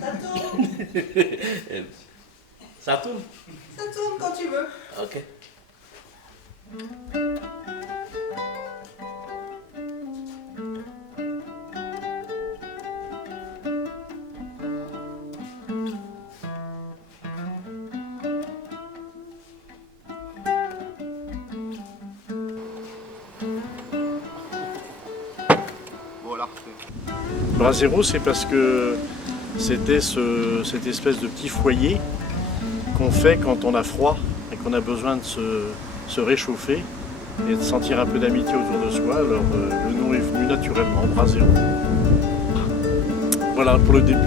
Ça tourne. Ça tourne? Ça tourne quand tu veux. Ok. Brasero, c'est parce que c'était cette espèce de petit foyer qu'on fait quand on a froid et qu'on a besoin de se réchauffer et de sentir un peu d'amitié autour de soi. Alors le nom est venu naturellement, Brasero. Voilà pour le début.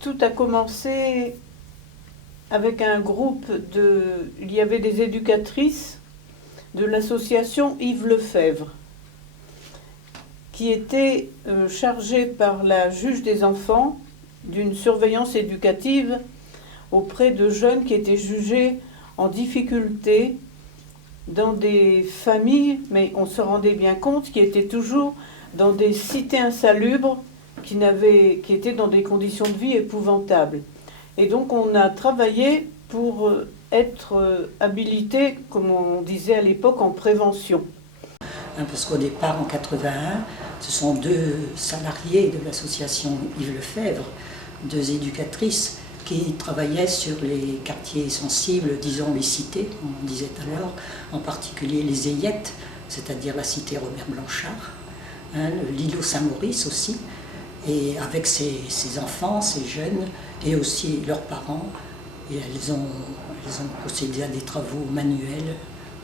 Tout a commencé avec un groupe il y avait des éducatrices de l'association Yves Lefebvre qui étaient chargées par la juge des enfants d'une surveillance éducative auprès de jeunes qui étaient jugés en difficulté dans des familles, mais on se rendait bien compte qu'ils étaient toujours dans des cités insalubres qui étaient dans des conditions de vie épouvantables. Et donc on a travaillé pour être habilité, comme on disait à l'époque, en prévention. Parce qu'au départ, en 81, ce sont deux salariés de l'association Yves Lefebvre, deux éducatrices, qui travaillaient sur les quartiers sensibles, disons les cités, on disait alors, en particulier les Ayettes, c'est-à-dire la cité Robert Blanchard, l'îlot Saint-Maurice aussi, et avec ces enfants, ces jeunes, et aussi leurs parents, et elles ont procédé à des travaux manuels,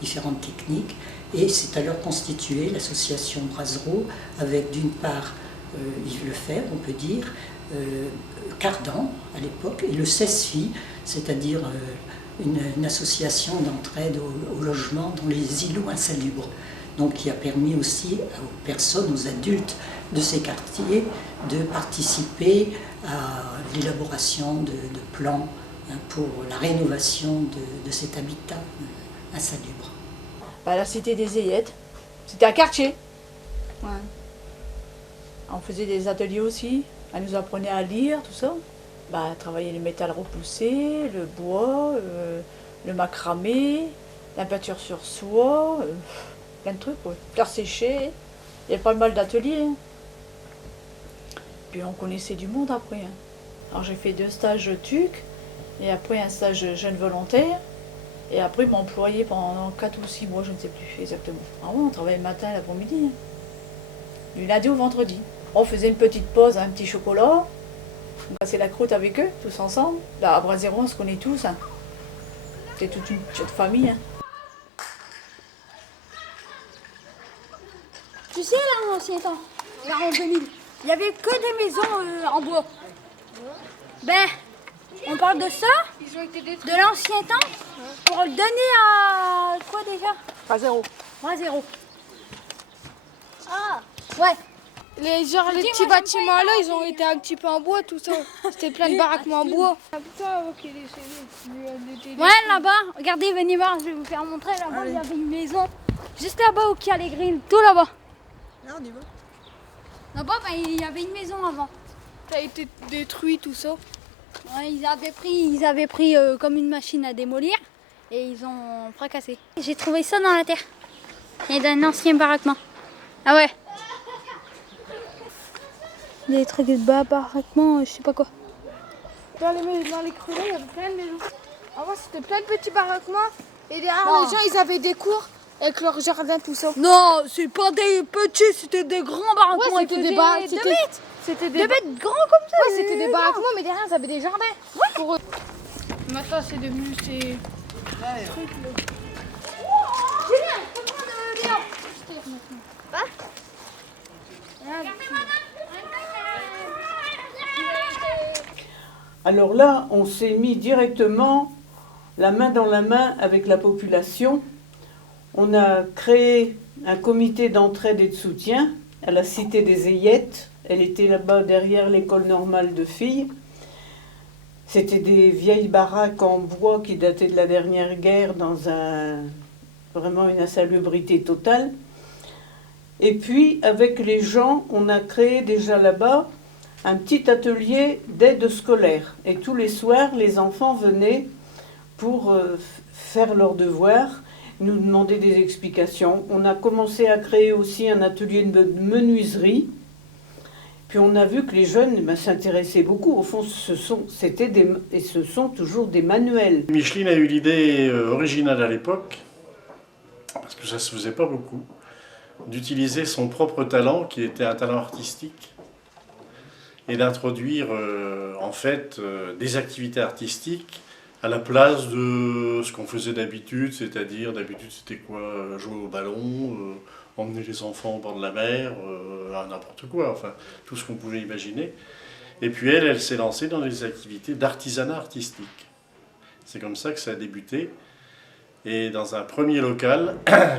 différentes techniques, et c'est alors constitué l'association Brasero, avec d'une part Yves Lefebvre, on peut dire, Cardan à l'époque, et le CESFI, c'est-à-dire une association d'entraide au logement dans les îlots insalubres, donc qui a permis aussi aux personnes, aux adultes de ces quartiers de participer à l'élaboration de plans pour la rénovation de cet habitat insalubre. La cité des Ayettes, c'était un quartier. Ouais. On faisait des ateliers aussi, elle nous apprenait à lire, tout ça. Travailler le métal repoussé, le bois, le macramé, la peinture sur soie, plein de trucs, faire sécher. Il y avait pas mal d'ateliers. Puis on connaissait du monde après. Alors j'ai fait 2 stages TUC, et après un stage jeune volontaire. Et après, ils m'ont employé pendant 4 ou 6 mois, je ne sais plus exactement. Ah ouais, on travaillait le matin et l'après-midi. Du lundi au vendredi. On faisait une petite pause, un petit chocolat. On passait la croûte avec eux, tous ensemble. Là, à Brasero, on se connaît tous. C'est toute une petite famille. Tu sais, là, en ancien temps, là, en 2000, il n'y avait que des maisons en bois. On parle de ça, de l'ancien temps, pour le donner à quoi déjà? Brasero. Brasero. Ah, ouais. Les petits bâtiments là, ils ont été un petit peu en bois, tout ça. C'était plein de baraquements en bois. Ouais, là-bas, regardez, venez voir, je vais vous faire montrer. Là-bas, il y avait une maison. Juste là-bas où il y a les grilles, tout là-bas. Là, on y va. Là-bas, il y avait une maison avant. Ça a été détruit, tout ça. Ouais, ils avaient pris comme une machine à démolir et ils ont fracassé. J'ai trouvé ça dans la terre. Et d'un ancien baraquement. Ah ouais. Des trucs de baraquements, je sais pas quoi. Dans les creux là, il y avait plein de maisons. Avant, c'était plein de petits baraquements. Et derrière, les gens, ils avaient des cours avec leur jardin, tout ça. Non, c'est pas des petits, c'était des grands baraquements. Ouais, c'était des baraquements. C'était des bêtes grands comme ça. Ouais, c'était des baraquements, mais derrière, ils avaient des jardins. Ouais. Pour eux. Maintenant, c'est devenu ces trucs là. Julien, je peux prendre Léon. Alors là, on s'est mis directement la main dans la main avec la population. On a créé un comité d'entraide et de soutien à la cité des Ayettes. Elle était là-bas derrière l'école normale de filles. C'était des vieilles baraques en bois qui dataient de la dernière guerre dans vraiment une insalubrité totale. Et puis, avec les gens, on a créé déjà là-bas un petit atelier d'aide scolaire. Et tous les soirs, les enfants venaient pour faire leurs devoirs, nous demander des explications. On a commencé à créer aussi un atelier de menuiserie. Puis on a vu que les jeunes s'intéressaient beaucoup. Au fond, ce sont toujours des manuels. Micheline a eu l'idée originale à l'époque, parce que ça ne se faisait pas beaucoup, d'utiliser son propre talent, qui était un talent artistique, et d'introduire en fait des activités artistiques à la place de ce qu'on faisait d'habitude, c'est-à-dire d'habitude c'était quoi, jouer au ballon, emmener les enfants au bord de la mer, n'importe quoi, enfin tout ce qu'on pouvait imaginer. Et puis elle s'est lancée dans des activités d'artisanat artistique. C'est comme ça que ça a débuté. Et dans un premier local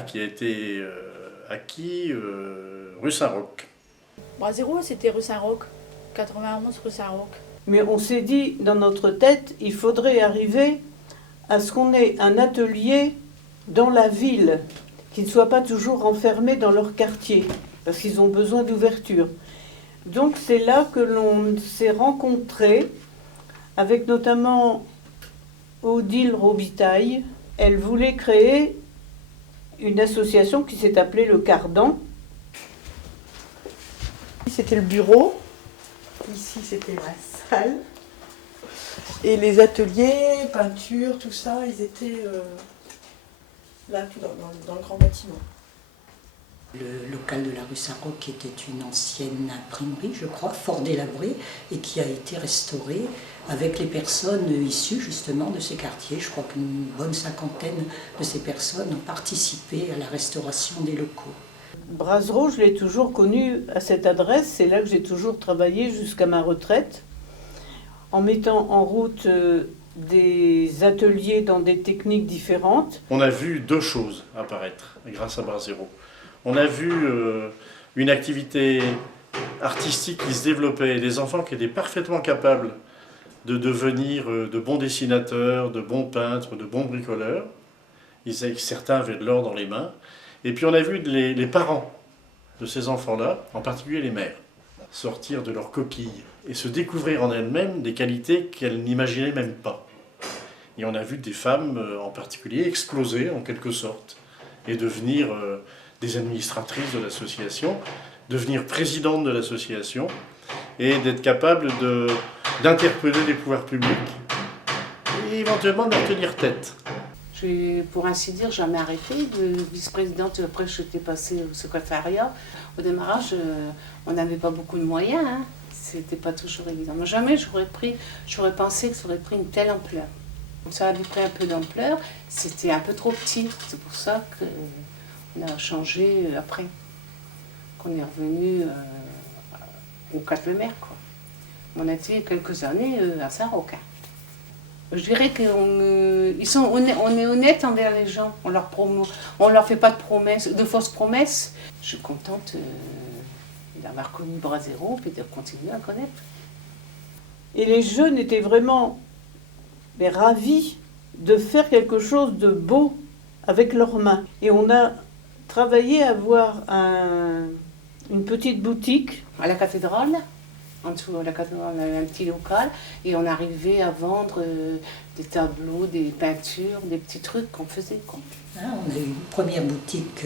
qui a été acquis rue Saint-Roch. Brasero, c'était rue Saint-Roch, 91 rue Saint-Roch. Mais on s'est dit, dans notre tête, il faudrait arriver à ce qu'on ait un atelier dans la ville, qui ne soit pas toujours enfermé dans leur quartier, parce qu'ils ont besoin d'ouverture. Donc c'est là que l'on s'est rencontrés, avec notamment Odile Robitaille. Elle voulait créer une association qui s'est appelée le Cardan. C'était le bureau. Ici, c'était la salle. Et les ateliers, peinture, tout ça, ils étaient là, tout dans le grand bâtiment. Le local de la rue Saint-Roch, qui était une ancienne imprimerie, je crois, fort délabrée, et qui a été restaurée avec les personnes issues justement de ces quartiers. Je crois qu'une bonne cinquantaine de ces personnes ont participé à la restauration des locaux. Brasero, je l'ai toujours connu à cette adresse, c'est là que j'ai toujours travaillé jusqu'à ma retraite, en mettant en route des ateliers dans des techniques différentes. On a vu deux choses apparaître grâce à Brasero. On a vu une activité artistique qui se développait, des enfants qui étaient parfaitement capables de devenir de bons dessinateurs, de bons peintres, de bons bricoleurs. Certains avaient de l'or dans les mains. Et puis on a vu les parents de ces enfants-là, en particulier les mères, sortir de leur coquille et se découvrir en elles-mêmes des qualités qu'elles n'imaginaient même pas. Et on a vu des femmes en particulier exploser en quelque sorte et devenir des administratrices de l'association, devenir présidente de l'association et d'être capable d'interpeller les pouvoirs publics et éventuellement de leur tenir tête. J'ai, pour ainsi dire, jamais arrêté de vice-présidente. Après, j'étais passée au secrétariat. Au démarrage, on n'avait pas beaucoup de moyens. Hein. C'était pas toujours évident. Mais jamais j'aurais pensé que ça aurait pris une telle ampleur. Ça avait pris un peu d'ampleur. C'était un peu trop petit. C'est pour ça qu'on a changé après. Qu'on est revenu au 4-le-Maire, quoi. On a été quelques années à Saint-Roch. Hein. Je dirais qu'on est honnête envers les gens. On leur fait pas de promesses, de fausses promesses. Je suis contente d'avoir connu Brasero et de continuer à connaître. Et les jeunes étaient vraiment ravis de faire quelque chose de beau avec leurs mains. Et on a travaillé à avoir une petite boutique. À la cathédrale. En dessous de la cathédrale, on avait un petit local et on arrivait à vendre des tableaux, des peintures, des petits trucs qu'on faisait. Quoi. On a eu une première boutique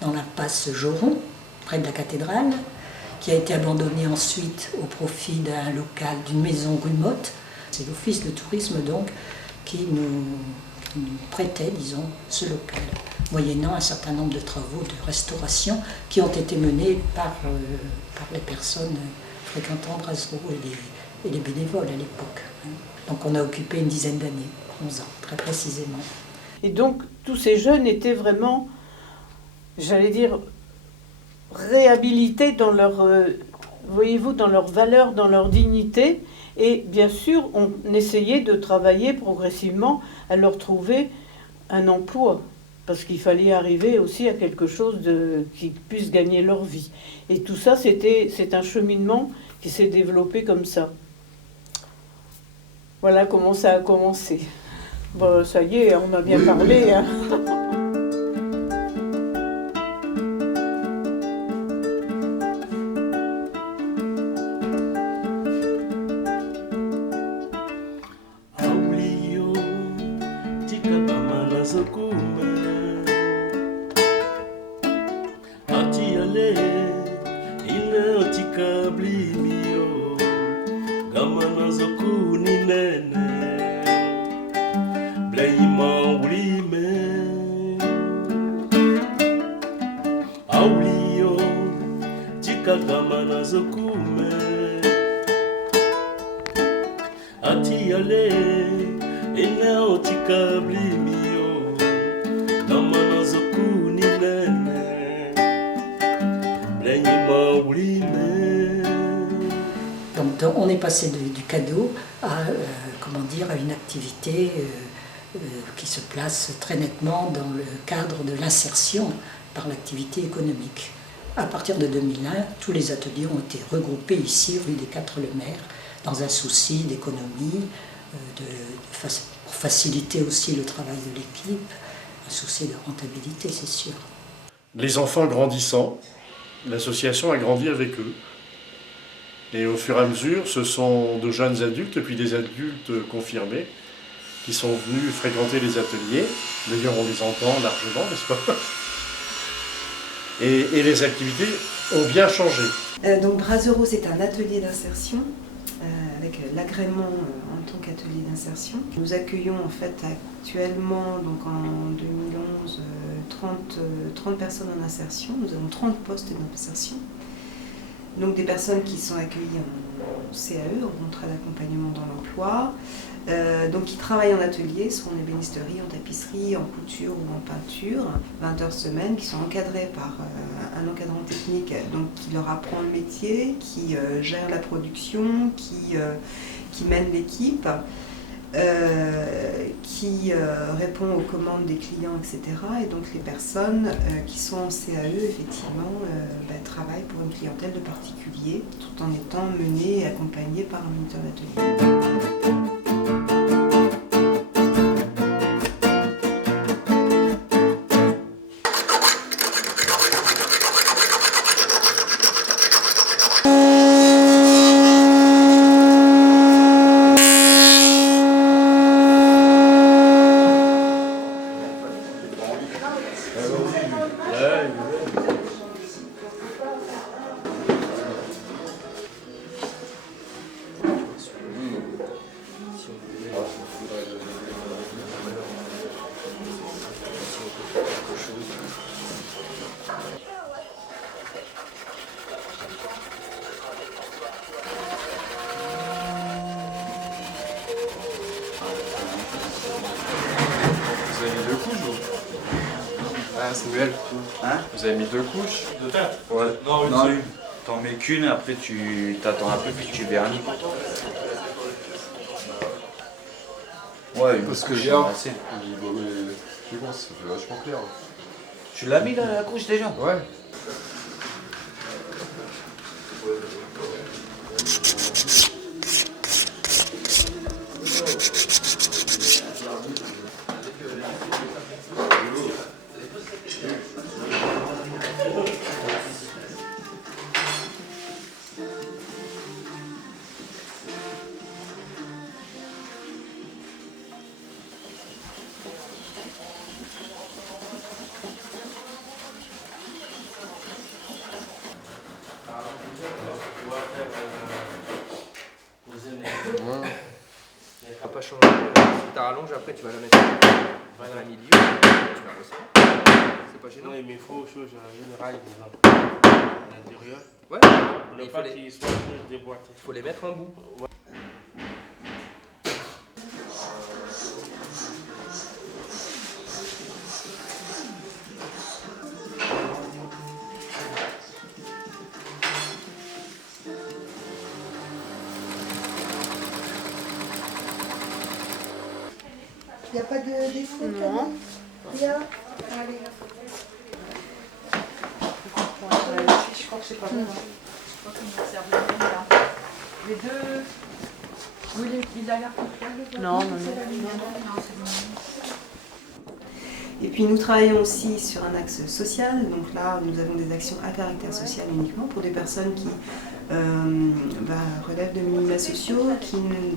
dans l'impasse Joron, près de la cathédrale, qui a été abandonnée ensuite au profit d'un local, d'une maison rue Motte. C'est l'office de tourisme donc qui nous prêtait, disons, ce local, moyennant un certain nombre de travaux de restauration qui ont été menés par les personnes fréquentant Brasero et les bénévoles à l'époque. Donc on a occupé une dizaine d'années, 11 ans très précisément. Et donc tous ces jeunes étaient vraiment, j'allais dire, réhabilités dans leur, voyez-vous, dans leur valeur, dans leur dignité. Et bien sûr, on essayait de travailler progressivement à leur trouver un emploi. Parce qu'il fallait arriver aussi à quelque chose qui puisse gagner leur vie. Et tout ça, c'est un cheminement qui s'est développé comme ça. Voilà comment ça a commencé. Bon, ça y est, on a bien parlé. Hein. Donc on est passé du cadeau à, comment dire, à une activité qui se place très nettement dans le cadre de l'insertion par l'activité économique. À partir de 2001, tous les ateliers ont été regroupés ici, rue des Quatre-Le-Maire, dans un souci d'économie, pour faciliter aussi le travail de l'équipe, un souci de rentabilité, c'est sûr. Les enfants grandissant, l'association a grandi avec eux. Et au fur et à mesure, ce sont de jeunes adultes, puis des adultes confirmés, qui sont venus fréquenter les ateliers. D'ailleurs, on les entend largement, n'est-ce pas? Et les activités ont bien changé. Donc Brasero, c'est un atelier d'insertion, avec l'agrément en tant qu'atelier d'insertion. Nous accueillons en fait actuellement, donc en 2011, 30 personnes en insertion. Nous avons 30 postes d'insertion. Donc des personnes qui sont accueillies en CAE, en contrat d'accompagnement dans l'emploi, donc qui travaillent en atelier, soit en ébénisterie, en tapisserie, en couture ou en peinture, 20 heures semaine, qui sont encadrés par un encadrant technique donc, qui leur apprend le métier, qui gère la production, qui mène l'équipe, qui répond aux commandes des clients, etc. Et donc les personnes qui sont en CAE, effectivement, travaillent pour une clientèle de particuliers, tout en étant menées et accompagnées par un moniteur d'atelier. Vous avez mis 2 couches ou... Ah, Samuel, hein? Vous avez mis 2 couches? De teinte? Ouais. Non, une. T'en mets qu'une, après tu t'attends un peu, puis tu vernis. Ouais, une parce que couche, hier, c'est assez. C'est bon, ça fait vachement clair. Tu l'as mis la couche déjà? Ouais. Ça va pas changer. Si tu rallonges, après tu vas la mettre dans le milieu. Tu la resserres. C'est pas gênant. Oui, mais il faut changer une raille à l'intérieur. Ouais. Il faut qu'ils soient déboîtés. Il faut les mettre en bout. Ouais. Il n'y a pas de défaut? Non. Rien. Allez. Je crois que c'est pas bon. Je crois qu'ils me servent les deux. Non, non, non. Et puis nous travaillons aussi sur un axe social. Donc là, nous avons des actions à caractère social uniquement pour des personnes qui relèvent de minima sociaux,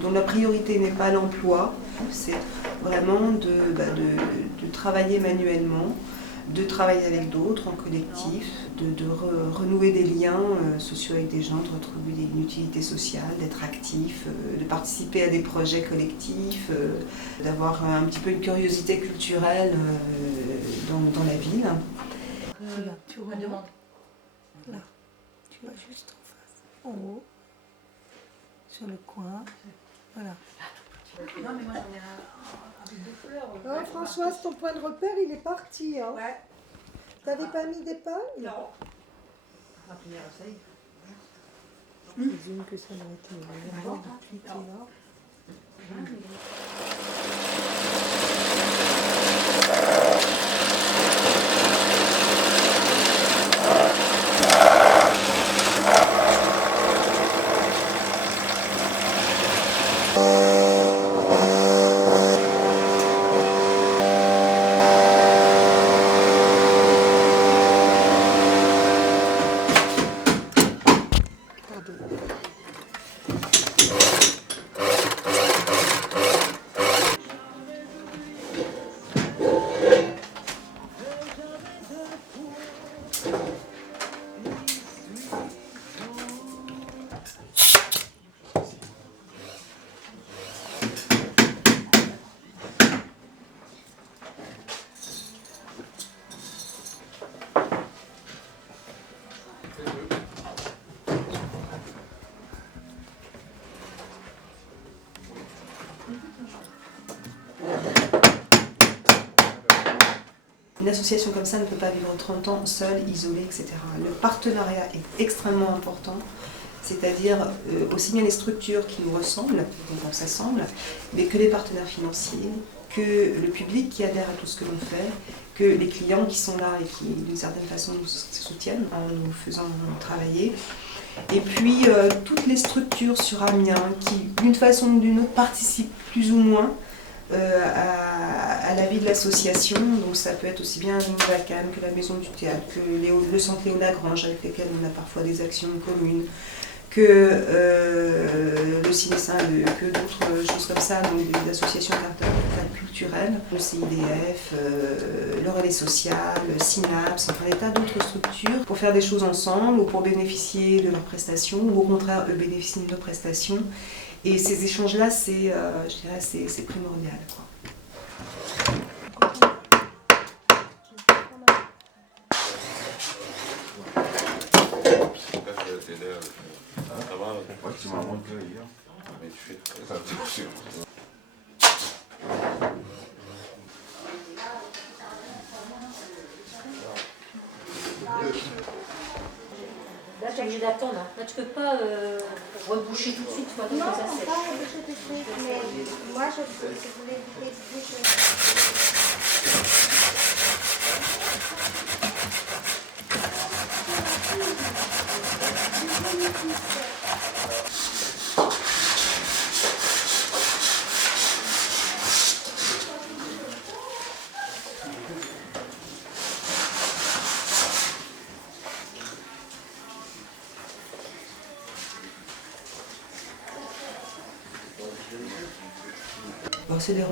dont la priorité n'est pas l'emploi. C'est vraiment de travailler manuellement, de travailler avec d'autres en collectif, de renouer des liens sociaux avec des gens, de retrouver une utilité sociale, d'être actif, de participer à des projets collectifs, d'avoir un petit peu une curiosité culturelle dans la ville. Là, tu remontes. Là, tu vas juste en face, en haut, sur le coin. Voilà. Non, mais moi j'en ai un avec des fleurs. Oh, Françoise, ton point de repère, il est parti. Hein. Ouais. T'avais pas mis d'épingle? Non. La première, ça y est. Je présume que ça doit être vraiment depuis là. Une association comme ça ne peut pas vivre 30 ans seule, isolée, etc. Le partenariat est extrêmement important, c'est-à-dire aussi bien les structures qui nous ressemblent, donc on s'assemble, mais que les partenaires financiers, que le public qui adhère à tout ce que l'on fait, que les clients qui sont là et qui d'une certaine façon nous soutiennent en nous faisant travailler. Et puis toutes les structures sur Amiens qui d'une façon ou d'une autre participent plus ou moins à la vie de l'association. Donc ça peut être aussi bien Vacan que la Maison du Théâtre, que le Centre Léo Lagrange avec lesquels on a parfois des actions communes, que le Ciné-Saint, que d'autres choses comme ça, donc des associations culturelles, le CIDF, le Relais Social, Synapse, enfin des tas d'autres structures pour faire des choses ensemble ou pour bénéficier de leurs prestations ou au contraire eux bénéficient de nos prestations. Et ces échanges-là, c'est primordial, quoi. Là, tu es obligé d'attendre. Là, tu peux pas reboucher tout de suite. Tu vois, Non, ça on sèche. peut pas reboucher tout de suite, mais moi je voulais éviter de boucher. Bon, c'est des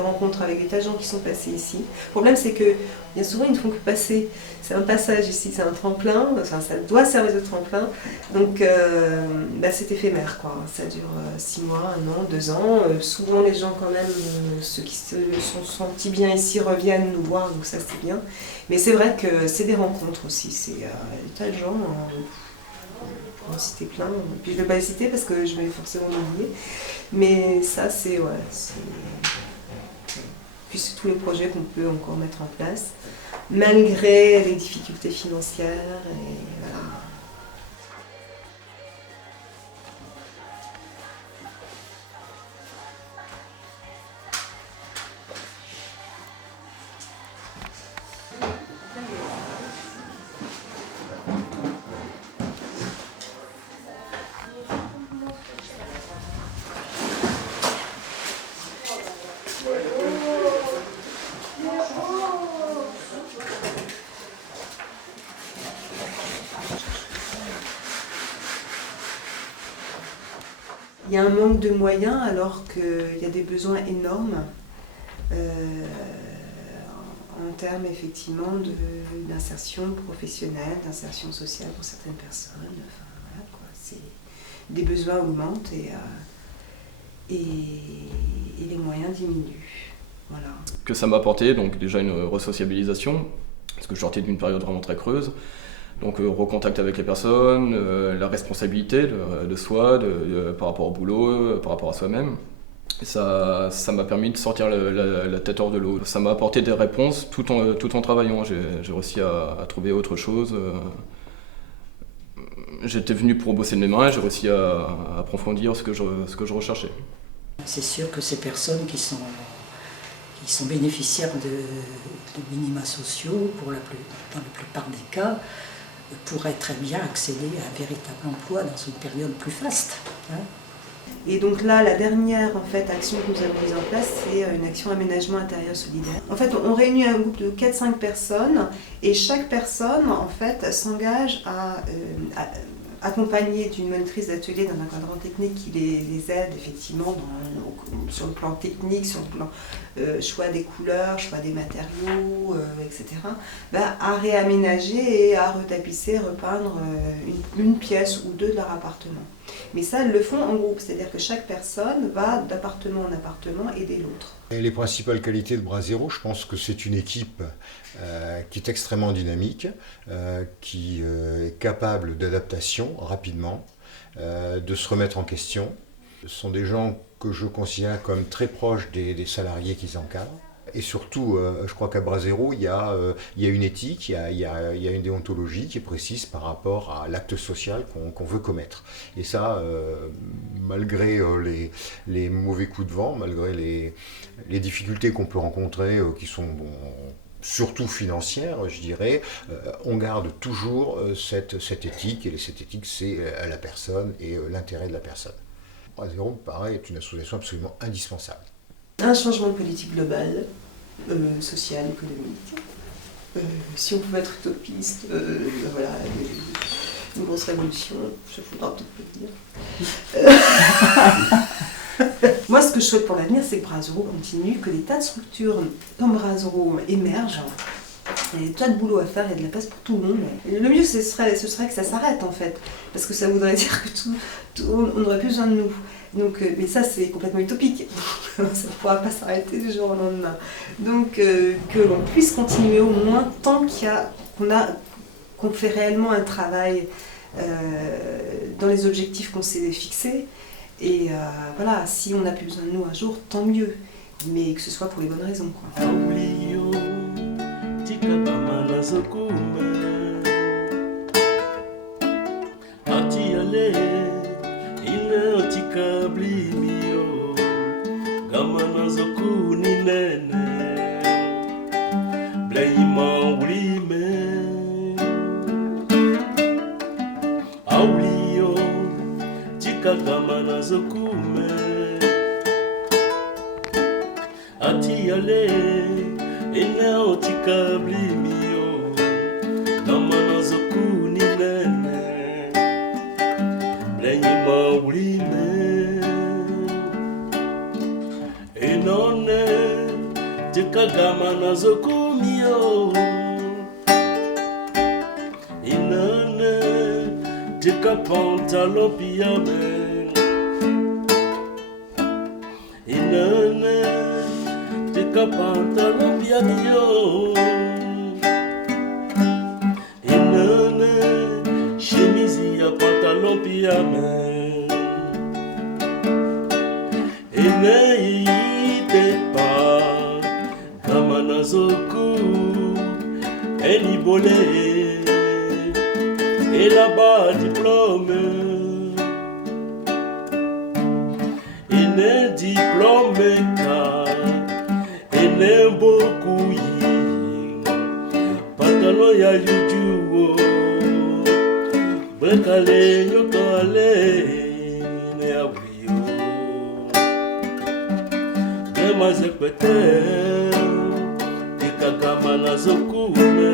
rencontres avec des tas de gens qui sont passés ici. Le problème, c'est que bien souvent, ils ne font que passer. C'est un passage ici, c'est un tremplin, enfin, ça doit servir de tremplin. Donc, c'est éphémère, quoi. Ça dure 6 mois, 1 an, 2 ans. Souvent, les gens, quand même, ceux qui se sont sentis bien ici, reviennent nous voir, donc ça, c'est bien. Mais c'est vrai que c'est des rencontres aussi. C'est des tas de gens. On va en citer plein. Puis je ne vais pas les citer parce que je vais forcément l'oublier. Mais ça, c'est... Ouais, puis c'est tous les projets qu'on peut encore mettre en place, malgré les difficultés financières. Et voilà. y a un manque de moyens alors qu'il y a des besoins énormes en termes effectivement d'insertion professionnelle, d'insertion sociale pour certaines personnes. Enfin, voilà, quoi. Des besoins augmentent et les moyens diminuent. Voilà. Que ça m'a apporté, donc déjà une resociabilisation, parce que je sortais d'une période vraiment très creuse. Donc recontact avec les personnes, la responsabilité de soi, par rapport au boulot, par rapport à soi-même. Et ça m'a permis de sortir la tête hors de l'eau. Ça m'a apporté des réponses tout en travaillant. J'ai réussi à trouver autre chose. J'étais venu pour bosser de mes mains, j'ai réussi à approfondir ce que je recherchais. C'est sûr que ces personnes qui sont bénéficiaires de minima sociaux, dans la plupart des cas, pourraient très bien accéder à un véritable emploi dans une période plus faste. Hein. Et donc là, la dernière action que nous avons mise en place, c'est une action aménagement intérieur solidaire. En fait, on réunit un groupe de 4-5 personnes et chaque personne en fait s'engage à accompagner d'une monitrice d'atelier, d'un encadrant technique qui les aide effectivement sur le plan technique, sur le plan choix des couleurs, choix des matériaux, etc., à réaménager et à retapisser, repeindre une pièce ou deux de leur appartement. Mais ça, ils le font en groupe, c'est-à-dire que chaque personne va d'appartement en appartement aider l'autre. Et les principales qualités de Bras Zéro, je pense que c'est une équipe qui est extrêmement dynamique, qui est capable d'adaptation rapidement, de se remettre en question. Ce sont des gens que je considère comme très proches des salariés qu'ils encadrent. Et surtout, je crois qu'à Bras Zéro, il y a une éthique, il y a une déontologie qui est précise par rapport à l'acte social qu'on veut commettre. Et ça, malgré les mauvais coups de vent, malgré les difficultés qu'on peut rencontrer, qui sont surtout financières, je dirais, on garde toujours cette éthique, et cette éthique, c'est la personne et l'intérêt de la personne. Bras Zéro, pareil, est une association absolument indispensable. Un changement de politique globale, sociale, économique. Si on pouvait être utopiste, voilà, une grosse révolution, je ne faudra peut-être pas dire. Moi, ce que je souhaite pour l'avenir, c'est que Bras Zéro continue, que des tas de structures comme Bras Zéro émergent. Il y a des tas de boulot à faire, il y a de la place pour tout le monde. Et le mieux, ce serait que ça s'arrête en fait, parce que ça voudrait dire que on n'aurait plus besoin de nous. Donc, mais ça, c'est complètement utopique. Ça ne pourra pas s'arrêter du jour au lendemain. Donc, que l'on puisse continuer au moins tant qu'on fait réellement un travail dans les objectifs qu'on s'est fixés. Et voilà, si on n'a plus besoin de nous un jour, tant mieux. Mais que ce soit pour les bonnes raisons, quoi. Blimio gamana zoku ni nene bleima ulime awlio tika gamana zoku me ati ale ina otika blimio gamana zoku ni nene bleima ulime Gamana zokumio inane tika pantalon piame inane tika pantalon piamio inane chemise ya pantalon piame inane Zoku, Eni Bolé, et là-bas diplôme, il est diplômé car il est beaucoup pantalon ya yuju, brekale yokale, ne abrio, demaze pete. Gamana zokume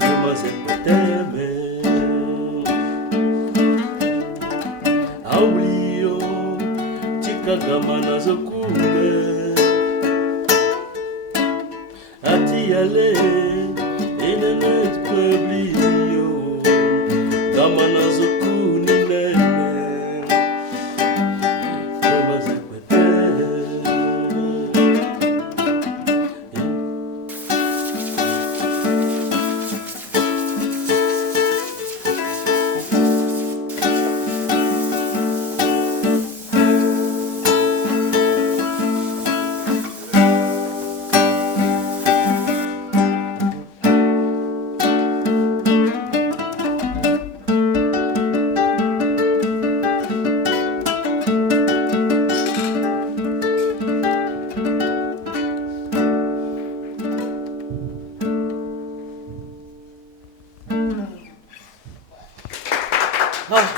demaze peteme yale Inenet kweblio Damana zokuni nene Demaze kwete Ah.